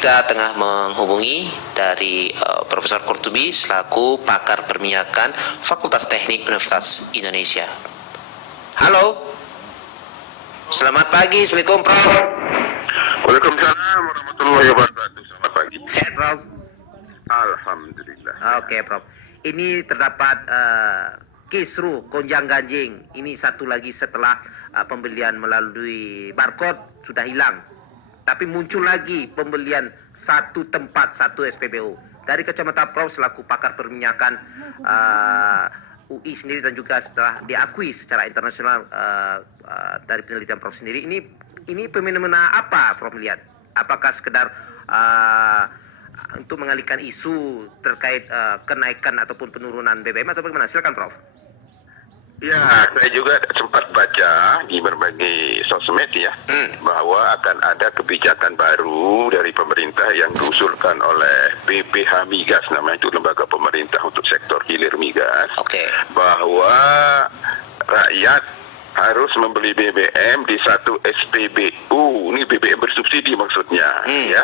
kita tengah menghubungi dari Profesor Qurtubi selaku pakar perminyakan Fakultas Teknik Universitas Indonesia. Halo. Selamat pagi, Assalamualaikum Prof. Waalaikumsalam warahmatullahi wabarakatuh. Selamat pagi. Sehat Prof? Alhamdulillah. Oke Prof. Ini terdapat kisru gonjang ganjing. Ini satu lagi setelah pembelian melalui barcode sudah hilang. Tapi muncul lagi pembelian satu tempat, satu SPBU. Dari kacamata Prof selaku pakar perminyakan UI sendiri dan juga setelah diakui secara internasional dari penelitian Prof sendiri, ini fenomena apa Prof lihat? Apakah sekedar untuk mengalihkan isu terkait kenaikan ataupun penurunan BBM atau bagaimana? Silakan Prof. Ya, saya juga sempat baca di berbagai sosmed ya, bahwa akan ada kebijakan baru dari pemerintah yang diusulkan oleh BPH Migas, namanya itu lembaga pemerintah untuk sektor hilir migas, bahwa rakyat harus membeli BBM di satu SPBU. Ini BBM bersubsidi maksudnya, ya.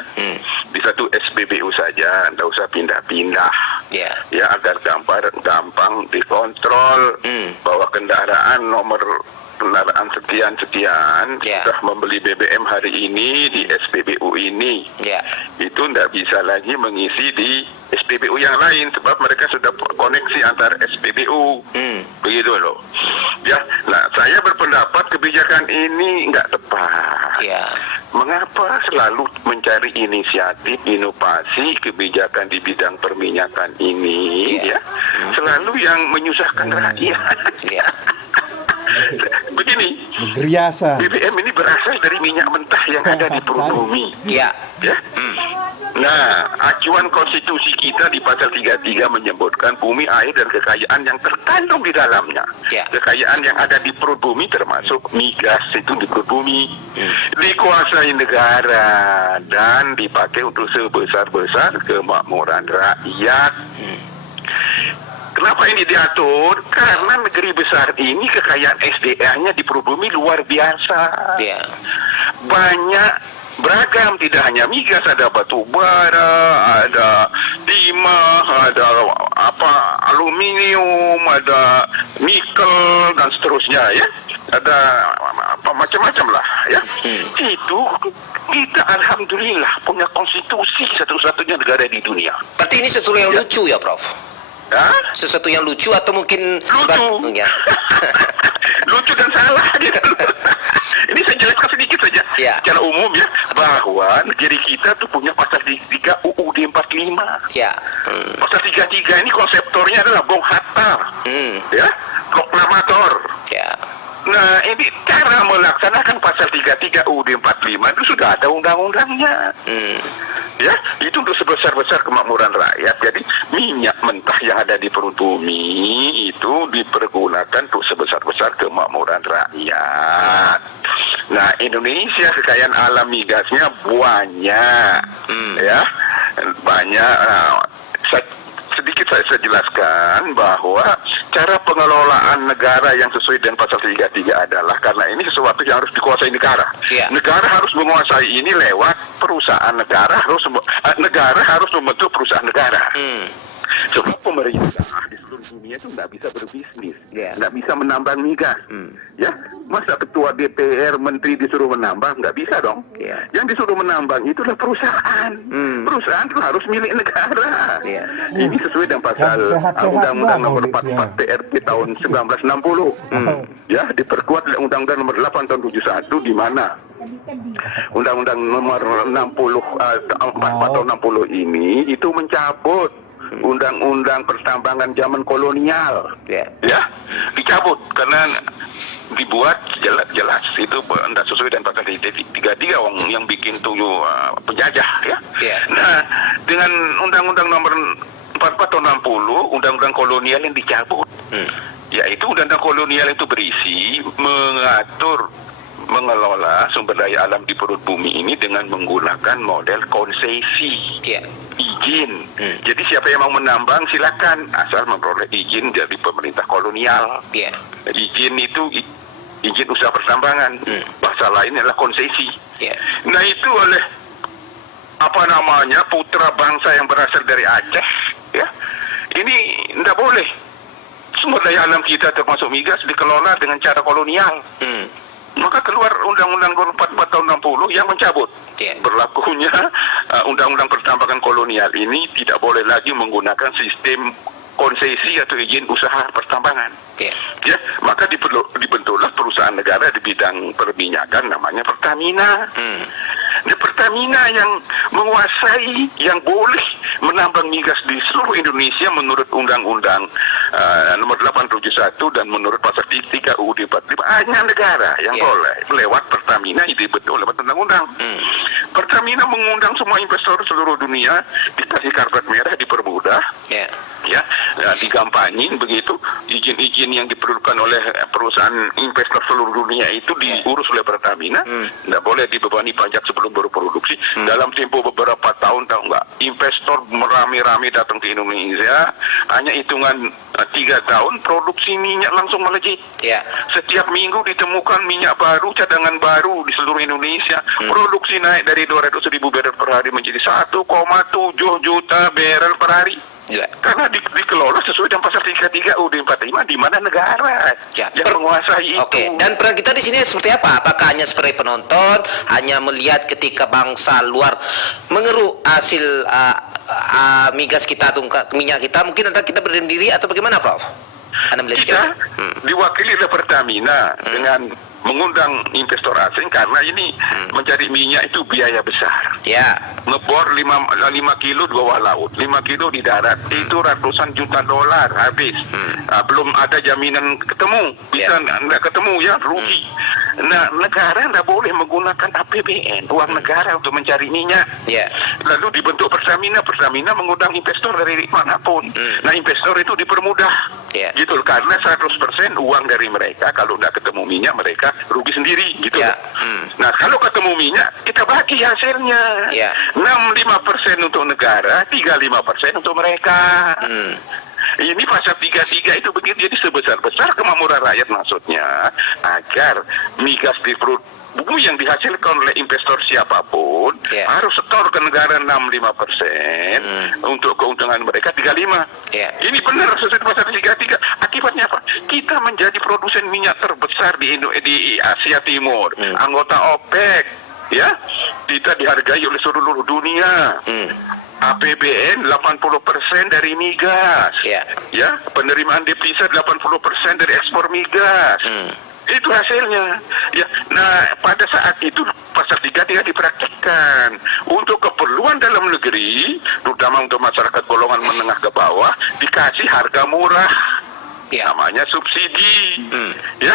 Di satu SPBU saja, tidak usah pindah-pindah, ya, agar gampang dikontrol bahwa kendaraan nomor kendaraan sekian sudah membeli BBM hari ini di SPBU ini, itu tidak bisa lagi mengisi di SPBU yang lain sebab mereka sudah koneksi antar SPBU, begitu loh. Ya, nah saya berpendapat kebijakan ini nggak tepat. Mengapa selalu mencari inisiatif inovasi kebijakan di bidang perminyakan ini, ya, selalu yang menyusahkan rakyat. Begini, BBM ini berasal dari minyak mentah yang ada di perut bumi. Ya. Nah, acuan konstitusi kita di pasal 33 menyebutkan bumi, air, dan kekayaan yang terkandung di dalamnya. Kekayaan yang ada di perut bumi termasuk migas itu di perut bumi. Dikuasai negara dan dipakai untuk sebesar-besar kemakmuran rakyat. Kenapa ini diatur? Karena negeri besar ini kekayaan SDA-nya di perut bumi luar biasa. Banyak, beragam, tidak hanya migas, ada batu bara, ada timah, ada aluminium, ada nikel dan seterusnya, ya. Ada macam-macam lah, ya. Itu kita alhamdulillah punya konstitusi satu-satunya negara di dunia. Berarti ini sesuatu yang lucu ya Prof? Sesuatu yang lucu atau mungkin lucu? Lucu dan salah gitu. Ini saya jelaskan sedikit saja secara umum ya, bahwa negeri kita tuh punya pasal 3 UUD 45. Pasal 33 ini konseptornya adalah Bung Hatta, ya, proklamator. Nah, ini cara melaksanakan pasal 33 UUD 45 itu sudah ada undang-undangnya. Ya, itu untuk sebesar-besar kemakmuran rakyat. Jadi minyak mentah yang ada di perut bumi itu dipergunakan untuk sebesar-besar kemakmuran rakyat. Nah, Indonesia kekayaan alam migasnya banyak, ya, banyak. Sedikit saya jelaskan bahwa cara pengelolaan negara yang sesuai dengan pasal 33 adalah karena ini sesuatu yang harus dikuasai negara. Negara harus menguasai ini lewat perusahaan negara, negara harus membentuk perusahaan negara. Sebab pemerintah di seluruh dunia itu nggak bisa berbisnis, nggak bisa menambang migas, ya. Masa ketua DPR, menteri disuruh menambang? Nggak bisa dong. Yang disuruh menambang itulah perusahaan. Perusahaan itu harus milik negara. Ini sesuai dengan pasal Undang-Undang Nomor 44 TRP tahun 1960. Ya, diperkuat oleh Undang-Undang Nomor 8 tahun 71 di mana Undang-Undang Nomor 44 tahun 60 ini itu mencabut undang-undang pertambangan zaman kolonial, ya, dicabut karena dibuat jelas itu tidak sesuai dengan pasal 33 yang bikin tuh penjajah, ya. Nah, dengan undang-undang nomor 44 tahun 60, undang-undang kolonial yang dicabut, yaitu undang-undang kolonial itu berisi mengatur mengelola sumber daya alam di perut bumi ini dengan menggunakan model konsesi, izin. Jadi siapa yang mau menambang silakan asal memperoleh izin dari pemerintah kolonial. Izin itu izin usaha pertambangan. Bahasa lain adalah konsesi. Nah, itu oleh putra bangsa yang berasal dari Aceh, ya, ini tidak boleh. Sumber daya alam kita termasuk migas dikelola dengan cara kolonial. Maka keluar Undang-Undang 24 tahun 60 yang mencabut berlakunya Undang-Undang Pertambangan Kolonial ini tidak boleh lagi menggunakan sistem konsesi atau izin usaha pertambangan. Ya, maka dibentuklah perusahaan negara di bidang perminyakan namanya Pertamina. Pertamina yang menguasai, yang boleh menambang migas di seluruh Indonesia menurut Undang-Undang nomor 871 dan menurut pasal 3 UUD 45 hanya negara yang boleh lewat Pertamina itu betul lewat undang-undang. Pertamina mengundang semua investor seluruh dunia, dikasih karpet merah, dipermudah, digampanyin begitu, izin-izin yang diperlukan oleh perusahaan investor seluruh dunia itu diurus oleh Pertamina, tidak boleh dibebani pajak sebelum berproduksi. Dalam tempo beberapa tahun, tahu nggak, investor merame-rame datang ke Indonesia, hanya hitungan 3 tahun produksi minyak langsung melejit. Setiap minggu ditemukan minyak baru, cadangan baru di seluruh Indonesia. Produksi naik dari 200.000 barel per hari menjadi 1,7 juta barel per hari. Karena dikelola sesuai dengan pasal 33 UUD 45 di mana negara yang menguasai itu. Dan peran kita di sini seperti apa? Apakah hanya sebagai penonton, hanya melihat ketika bangsa luar mengeruk hasil migas kita atau minyak kita, mungkin nanti kita berdiri atau bagaimana, Prof? Anda melihat kita diwakili oleh Pertamina dengan mengundang investor asing karena ini mencari minyak itu biaya besar. Ngebor 5 kilo di bawah laut, 5 kilo di darat, itu ratusan juta dolar habis. Belum ada jaminan ketemu, bisa nggak ketemu ya rugi. Nah, negara nggak boleh menggunakan APBN, uang negara untuk mencari minyak. Lalu dibentuk Pertamina, Pertamina mengundang investor dari manapun. Nah, investor itu dipermudah. Gitu, karena 100% uang dari mereka, kalau nggak ketemu minyak mereka rugi sendiri gitu. Nah, kalau ketemu minyak kita bagi hasilnya. 65% untuk negara, 35% untuk mereka. Ini pasal 33 itu begitu, jadi sebesar-besar kemakmuran rakyat maksudnya agar migas di bumi yang dihasilkan oleh investor siapapun harus setor ke negara 65%, untuk keuntungan mereka 35. Ini benar sesuai pasal 33. Akibatnya apa? Kita menjadi produsen minyak terbesar di Asia Timur, anggota OPEC, ya. Kita dihargai oleh seluruh dunia. APBN 80% dari migas, ya, penerimaan devisa 80% dari ekspor migas. Itu hasilnya. Ya, nah pada saat itu pasal 33 dipraktikkan untuk keperluan dalam negeri, terutama untuk masyarakat golongan menengah ke bawah, dikasih harga murah. Namanya subsidi. Ya,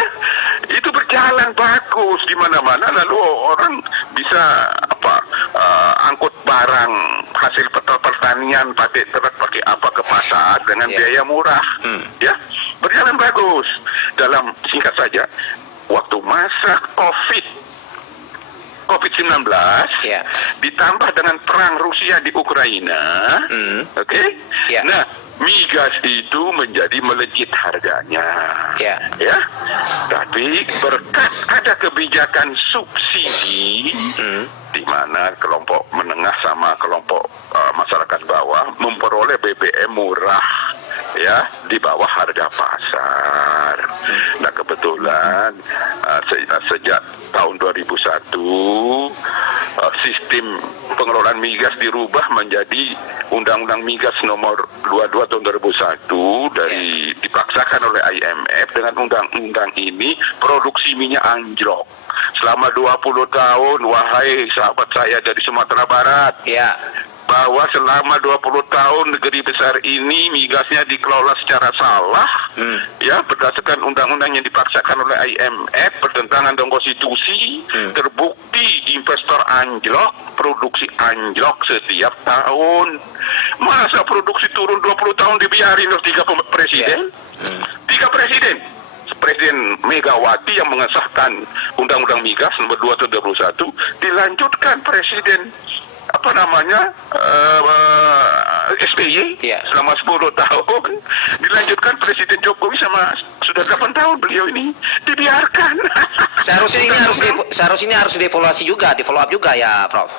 itu berjalan bagus di mana-mana, lalu orang bisa angkut barang hasil pertanian pakai truk, pakai apa ke pasar dengan biaya murah. Ya, berjalan bagus. Dalam singkat saja, waktu masa COVID-19 ditambah dengan perang Rusia di Ukraina, nah migas itu menjadi melejit harganya, ya. Tapi berkat ada kebijakan subsidi, di mana kelompok menengah sama kelompok masyarakat bawah memperoleh BBM murah, ya, di bawah harga pasar. Nah, kebetulan sejak tahun 2001 sistem pengelolaan migas dirubah menjadi Undang-Undang Migas nomor 22 tahun 2001 dipaksakan oleh IMF. Dengan undang-undang ini produksi minyak anjlok selama 20 tahun. Wahai sahabat saya dari Sumatera Barat, bahwa selama 20 tahun negeri besar ini migasnya dikelola secara salah, ya, berdasarkan undang-undang yang dipaksakan oleh IMF, bertentangan dengan konstitusi. Terbukti investor anjlok, produksi anjlok setiap tahun. Masa produksi turun 20 tahun dibiarin oleh 3 presiden? 3 presiden. Presiden Megawati yang mengesahkan Undang-Undang Migas nomor 2 tahun 2021, dilanjutkan Presiden SBY selama 10 tahun, dilanjutkan Presiden Jokowi sama sudah 8 tahun beliau ini dibiarkan. Seharusnya ini harus dievaluasi juga, di follow up juga ya, Prof.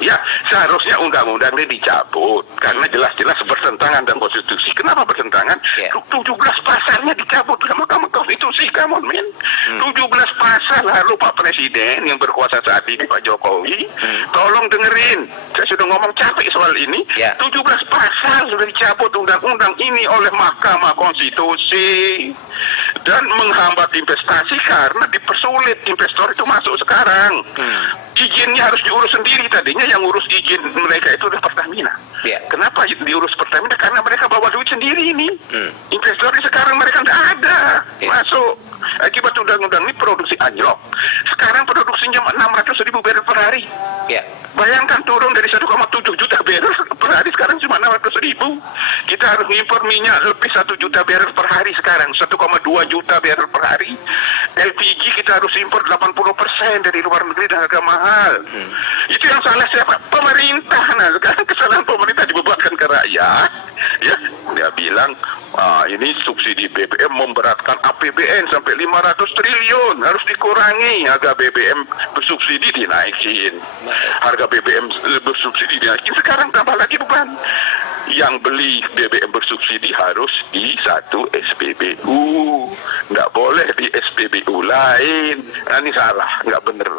Ya, Seharusnya undang-undang ini dicabut karena jelas-jelas bertentangan dengan konstitusi. Kenapa bertentangan? 17 pasalnya dicabut sama Mahkamah Konstitusi, come on men. 17 pasal. Lalu Pak Presiden yang berkuasa saat ini, Pak Jokowi, tolong dengerin. Saya sudah ngomong capek soal ini. 17 pasal sudah dicabut undang-undang ini oleh Mahkamah Konstitusi dan menghambat investasi karena dipersulit investor itu masuk sekarang. Izinnya harus diurus sendiri. Tadinya yang urus izin mereka itu adalah Pertamina. Kenapa diurus Pertamina? Karena mereka bawa duit sendiri ini. Investor sekarang mereka tidak ada masuk. Akibat undang-undang ini produksi anjlok. Sekarang produksinya 600.000 barrel per hari. Bayangkan turun dari 1,7 juta barrel per hari, sekarang cuma 600.000. Kita harus ngimpor minyak lebih 1 juta barrel per hari sekarang, 1,2 juta barrel per hari. LPG kita harus impor 80% dari luar negeri dan harga mahal. Itu yang salah siapa? Pemerintah. Nah, sekarang kesalahan pemerintah dibebankan ke rakyat. Ya, dia bilang ini subsidi BBM memberatkan APBN sampai 500 triliun, harus dikurangi. Harga BBM bersubsidi dinaikin, harga BBM bersubsidi dinaikin. Sekarang tambah lagi beban. Yang beli BBM bersubsidi harus di satu SPBU, nggak boleh di SPBU lain. Nah, ini salah, nggak bener.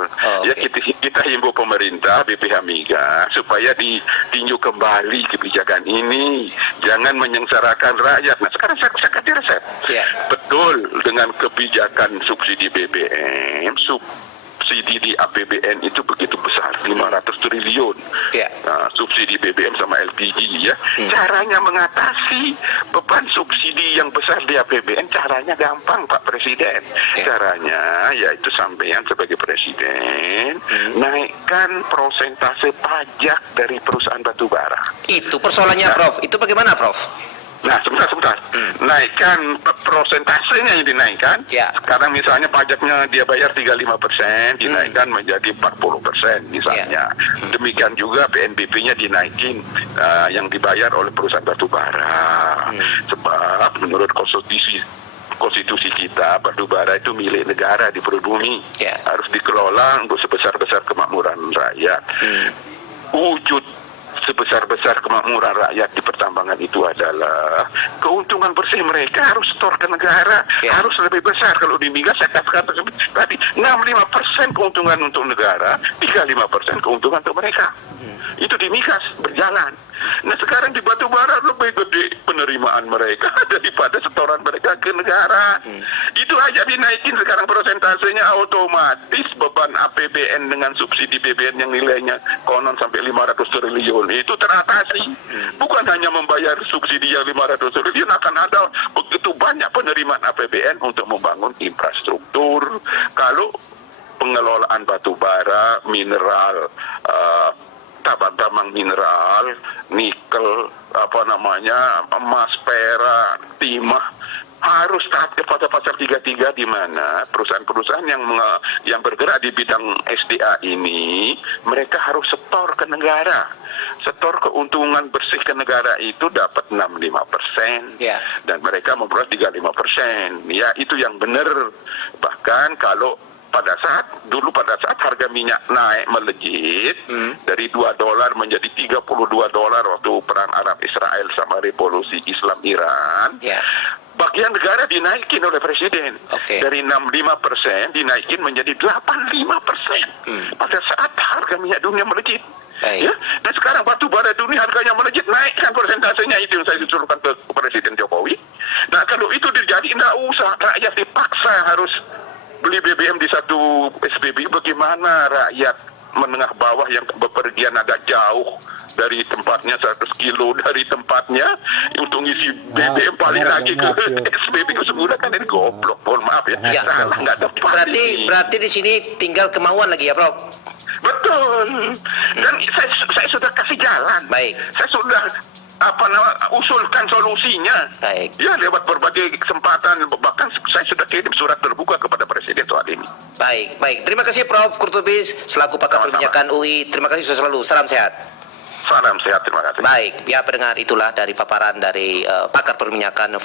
Ya kita himbau pemerintah BPH Migas supaya ditinjau kembali kebijakan ini, jangan menyengsarakan rakyat. Nah, sekarang saya kasih resep. Betul, dengan kebijakan subsidi BBM, subsidi di APBN itu begitu besar, 500 triliun. Nah, subsidi BBM sama LPG ya. Caranya mengatasi beban subsidi yang besar di APBN, caranya gampang Pak Presiden. Caranya yaitu sampean sebagai presiden naikkan prosentase pajak dari perusahaan batubara. Itu persoalannya, Prof. Itu bagaimana, Prof? Nah, sebentar. Naikkan prosentasenya yang dinaikkan. Sekarang misalnya pajaknya dia bayar 35%, dinaikkan menjadi 40% misalnya. Demikian juga PNBP-nya dinaikin yang dibayar oleh perusahaan batubara. Sebab menurut konstitusi kita, batubara itu milik negara di perut bumi. Harus dikelola untuk sebesar-besar kemakmuran rakyat. Wujud sebesar-besar kemakmuran rakyat di pertambangan itu adalah keuntungan bersih mereka harus setor ke negara, harus lebih besar. Kalau di migas saya katakan tadi 65% keuntungan untuk negara, 35% keuntungan untuk mereka. Itu di migas berjalan. Nah, sekarang di batubara lebih gede penerimaan mereka daripada setoran mereka ke negara. Itu aja dinaikin sekarang prosentasenya, otomatis beban APBN dengan subsidi BBM yang nilainya konon sampai 500 triliun itu teratasi. Bukan hanya membayar subsidi yang 500 triliun, akan ada begitu banyak penerimaan APBN untuk membangun infrastruktur. Kalau pengelolaan batubara, mineral, tambang mineral, nikel, emas, perak, timah, harus taat kepada pasal 33 di mana perusahaan-perusahaan yang bergerak di bidang SDA ini mereka harus setor ke negara. Setor keuntungan bersih ke negara itu dapat 65%, dan mereka memperoleh 35%. Ya, itu yang benar. Bahkan kalau pada saat harga minyak naik melejit dari $2 menjadi $32 waktu perang Arab Israel sama revolusi Islam Iran, bagian negara dinaikin oleh presiden dari 65% dinaikin menjadi 85% pada saat harga minyak dunia melejit. Ya, dan sekarang batu bara dunia harganya melejit, naikkan persentasenya, itu yang saya usulkan ke Presiden Jokowi. Nah, kalau itu terjadi, tidak usah rakyat dipaksa harus beli BBM di satu SPBU. Bagaimana rakyat menengah bawah yang bepergian agak jauh dari tempatnya, 100 kilo dari tempatnya untuk ngisi BBM, balik lagi ke SPBU sebulan, kan ini goblok. Mohon maaf ya, salah nggak tepat. Berarti di sini tinggal kemauan lagi ya, Prof? Betul. Dan saya sudah kasih jalan. Saya sudah usulkan solusinya. Ya, lewat berbagai kesempatan, bahkan saya sudah kirim surat terbuka kepada Presiden soal ini. Baik. Terima kasih Prof. Kurtubis selaku pakar perminyakan UI. Terima kasih selalu. Salam sehat. Salam sehat, terima kasih. Baik, ya pendengar, itulah dari paparan dari pakar perminyakan